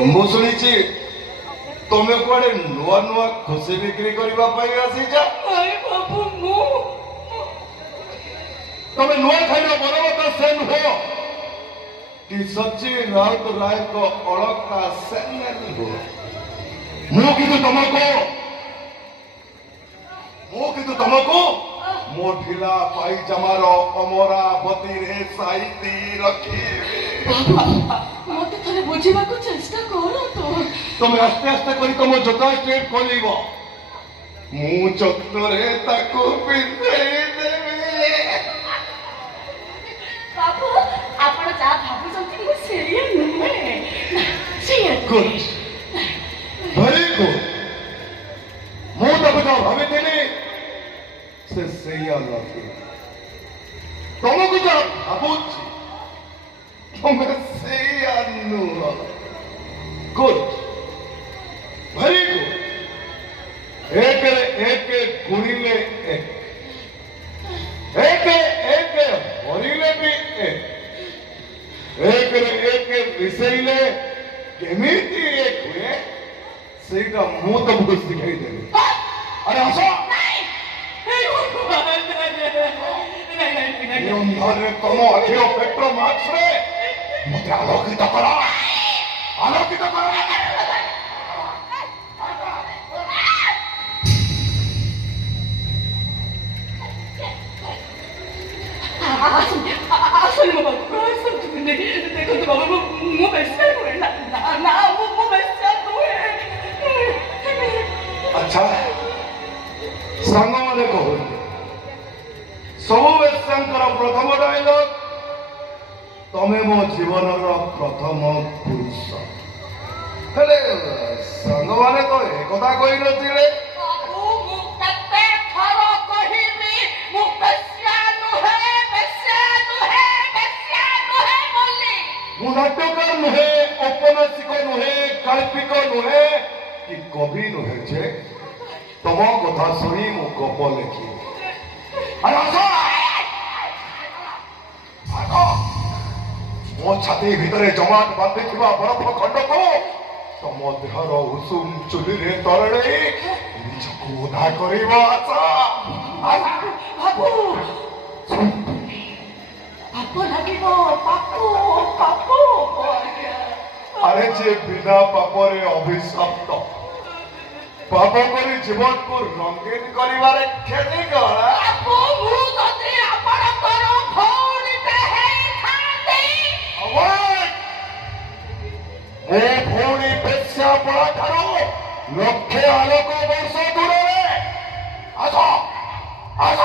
ମୁଁ ଶୁଣିଛି ତମେ କୁଆଡେ ନୂଆ ନୂଆ ଖୁସି ବିକ୍ରି କରିବା ପାଇଁ ଆସିଛ। ତମେ ନୂଆ ଖାଇବା ବରବତ ସେ ନୁହଁ କି ସଚ୍ଚି ରାଉତ ରାୟଙ୍କ ଅଳକା ସେନ ନୁହଁ। ମୁଁ କିନ୍ତୁ ତମକୁ ମୋ ଢିଲା ପାଇଜାମାର ଅମରାବତୀରେ ସାଇତି ରଖିବି। ମତେ ଥରେ ବୁଝିବାକୁ ଚେଷ୍ଟା କର ତ। ତମେ ଆସ୍ତେ ଆସ୍ତେ କରି ତମ ଜୋତା ଷ୍ଟ୍ରେଟ୍ ଖୋଲିବ, ମୁଁ ଚକ୍ରରେ ତାକୁ ପିନ୍ଧେଇ ଦେବି। ବାବୁ ଆପଣ ଯାହା ଭାବୁଛନ୍ତି ମୁଁ ସେଇଆ ନୁହେଁ। Good, very good. ମୁଁ ତାକୁ ଯାହା ଭାବିଥିଲି ସେ ସେଇଆ ନଥିଲା। ତମକୁ ଯାହା ଭାବୁଛି ତମେ ସେଇଆ ନୁହଁ। Good, very good. ଏକରେ ଏକ ଗୁଣିଲେ ଏକ, ଏକ ଏକ ହରିଲେ ବି ଏକ, ଏକରେ ଏକ ମିଶେଇଲେ କେମିତି ଏକ ହୁଏ ସେଇଟା ମୁଁ ତମକୁ ଶିଖେଇ ଦେବି। ଆରେ ଆସ, ଅନ୍ଧାରରେ ତମ ଆଖିର ପେଟ୍ରୋ ମାର୍କ୍ସରେ ମତେ ଆଲୋକିତ କର, ଆଲୋକିତ କର। ଦେଖନ୍ତୁ ବାବୁ ମୁଁ ବେଶ୍ୟା ନୁହେଁ। ନା ମୁଁ ବେଶ୍ୟା ନୁହେଁ। ଆଚ୍ଛା, ସାଙ୍ଗମାନେ କହୁଛନ୍ତି ସବୁ ବେଶ୍ୟାଙ୍କର ପ୍ରଥମ ଡାଇଲଗ ତମେ ମୋ ଜୀବନର ପ୍ରଥମ ପୁରୁଷ। ହେଲେ ସାଙ୍ଗମାନେ ତ ଏକଥା କହିନଥିଲେ। ମୁଁ ନାଟ୍ୟକାର ନୁହେଁ, ଔପନ୍ୟାସିକ ନୁହେଁ, କାଳ୍ପିକ ନୁହେଁ କି କବି ନୁହେଁ ଯେ ତମ କଥା ଶୁଣି ମୁଁ ଗପ ଲେଖିବି। ମୋ ଛାତି ଭିତରେ ଜମାଟ ବାନ୍ଧିଥିବା ବରଫ ଖଣ୍ଡକୁ ତମ ଦେହର ଉଷୁମ ଚୁଲିରେ ତରଳେଇ ନିଜକୁ ଓଦା କରିବ। আরে যে বিনা পাপরে অভিশপ্ত পাপ করে জীবনকে রঙিন করিবারে ক্ষতি করা। ମୋ ଭଉଣୀ ବେଶ୍ୟାପଣା ଠାରୁ ଲକ୍ଷେ ଆଲୋକ ବର୍ଷ ଦୂରରେ। ଆସ ଆସ।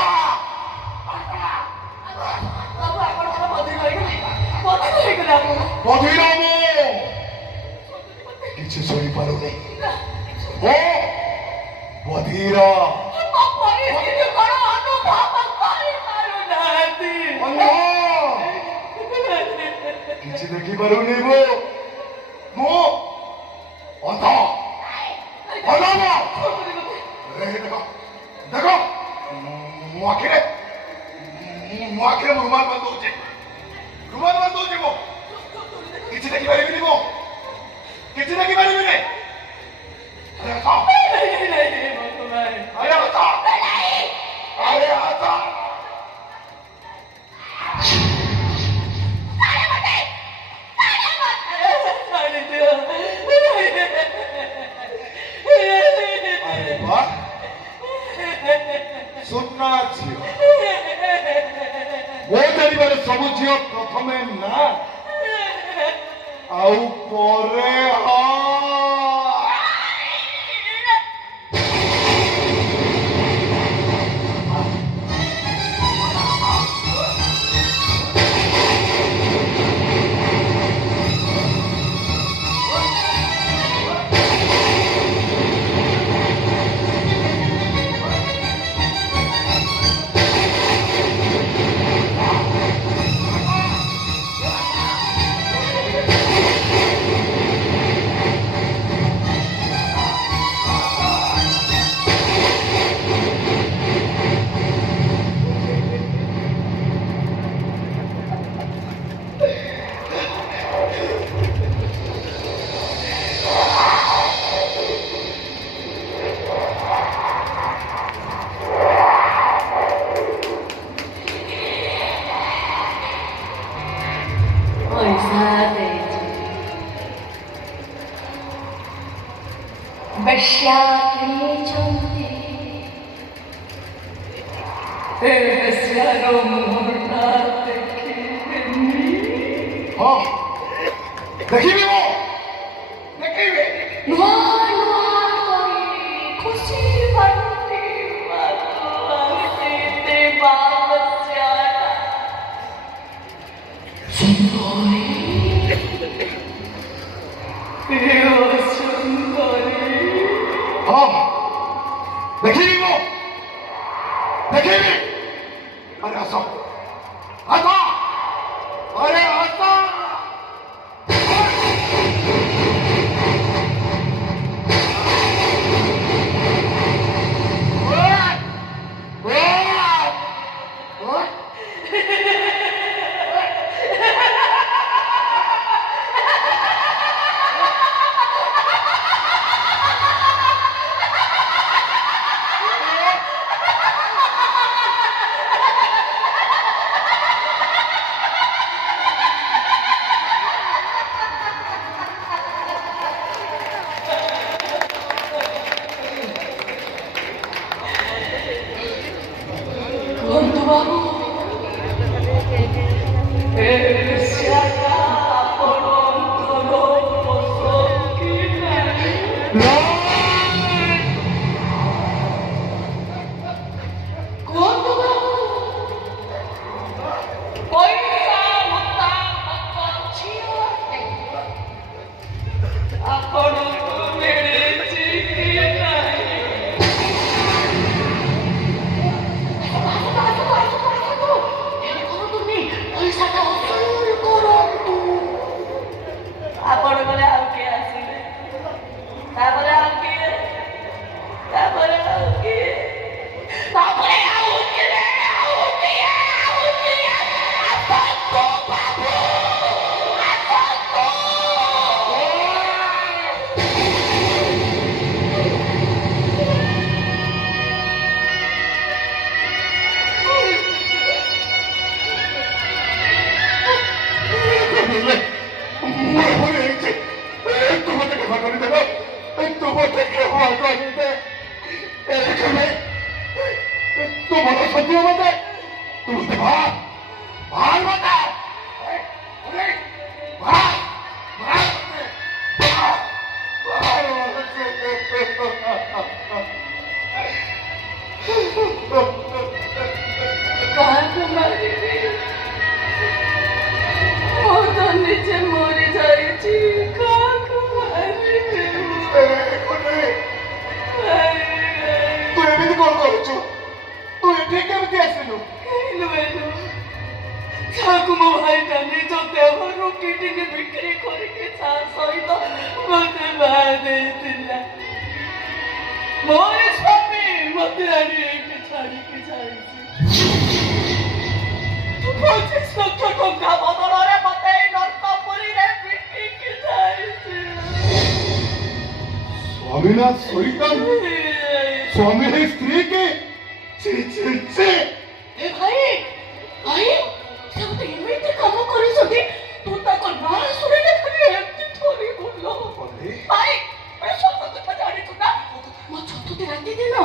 ବଧିର ମୁଁ କିଛି ଶୋଇପାରୁନି। ବଧିର କିଛି ଦେଖିପାରୁନି। ମୁଁ ଅନ୍ଧ। ଦେଖ ମୋ ଆଖିରେ ରୁମାଲ ବାନ୍ଧୁଛି, ମୁଁ କିଛି ଦେଖିପାରିବିନି। ମୁଁ କିଛି ଦେଖିପାରିବିନି। ସୁନା ଝିଅ ମୋ ଜାଣିବାରେ ସବୁ ଝିଅ ପ୍ରଥମେ ନା ଆଉ ପରେ ବେଶ୍ୟାର ମୁହଁଟା ଦେଖିବେନି? ହଁ ଦେଖିବି ମୁଁ ଦେଖିବି। ନୂଆ ନୂଆ କରି ଖୁସି ବାଣ୍ଟିବାକୁ ଆସିତେ ବେଶ୍ୟାଟା ସୁନ୍ଦରୀ ସୁନ୍ଦରୀ। ହଁ ଦେଖିବି ମୁଁ ଦେଖିବି। ଆରେ ଆସ ଆସ ଆରେ ଆସ। ବନ୍ଧୁବାବୁ, ବେଶ୍ୟାଟା ଆପଣଙ୍କର ପସନ୍ଦ କି ନାହିଁ? କୁହନ୍ତୁ ବାବୁ, ପଇସା ମୁତାବକ ଝିଅଟେ ଆପଣଙ୍କୁ ମିଳିଛି କି ନାହିଁ? ଆପଣଙ୍କର ଆଉ କିଏ ଆସିବେ? ତାପରେ ଆଉ କିଏ? ତାପରେ ଆଉ କିଏ? ତାପରେ ଆଉ କିଏ? ଆଉ କିଏ? ଆଉ କିଏ? ଆସନ୍ତୁ ବାବୁ, ଆସନ୍ତୁ। କାହାକୁ ମାରିବି? ମୁଁ ତ ନିଜେ ମରି ଯାଇଛି। କାହାକୁ ମାରିବି? ତୁ ଏମିତି କଣ କରୁଛୁ? ତୁ ଏଠି କେମିତି ଆସିଲୁ? ଯାହାକୁ ମୋ ଭାଇଟା ନିଜ ଦେହରୁ କିଡନୀ ବିକ୍ରି କରିକି ତା ସହିତ ମତେ ବାହା ଦେଇଥିଲା। ମୋର ସ୍ୱାମୀ ମତେ ଆଣି ଏଇଠି ଛାଡ଼ିକି ଯାଇଛି। 25 ଲକ୍ଷ ଟଙ୍କା ବଦଳରେ ମତେ ଏଇ ନର୍କପୁରୀରେ ବିକିକି ଯାଇଛି। ସ୍ୱାମୀ ନା ସୈତାନ? ସ୍ୱାମୀ ହିଁ ସ୍ତ୍ରୀ କି? ଛି ଛି ଛି। ଏ ଭାଇ ଭାଇ, ସେ ମତେ ଏମିତି କାମ କରିଛନ୍ତି, ତୁ ତାଙ୍କ ନାଁ ଶୁଣିଲେ ଖାଲି ଏମିତି ଥରି ଗଲ। ଭାଇ, ସତ କଥା ଜାଣିଛୁ ନା? ମୋ ଚତୁର୍ଥୀ ରାତି ଦିନ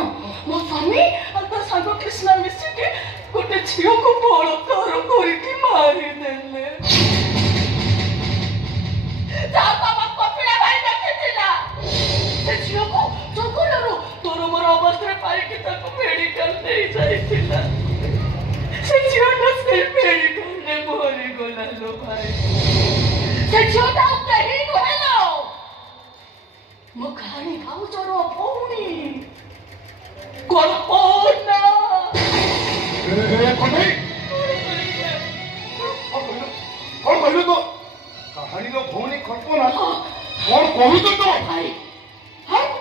ମୋ ସ୍ୱାମୀ ଆଉ ତା ସାଙ୍ଗ କୃଷ୍ଣା ମିଶିକି ଗୋଟେ ଝିଅକୁ ବଳାତ୍କାର କରିକି ମାରିଦେଲେ। କପିଳା ଭାଇ ଦେଖିଥିଲା। ସେ ଝିଅକୁ ଜଙ୍ଗଲରୁ ତୋରମର ଅବସ୍ଥାରେ ପାଇକି ତାକୁ ମେଡିକାଲ ନେଇ ଯାଇଥିଲା। ସେ ଝିଅଟା ସେ ମେଡିକାଲରେ ମରିଗଲା ଲୋ ଭାଇ। ସେ ଝିଅଟା ଆଉ କେହି ନୁହେଁ ଲୋ, ମୋ କାହାଣୀ ଭାଉଜର ଭଉଣୀ। ଗଳ୍ପ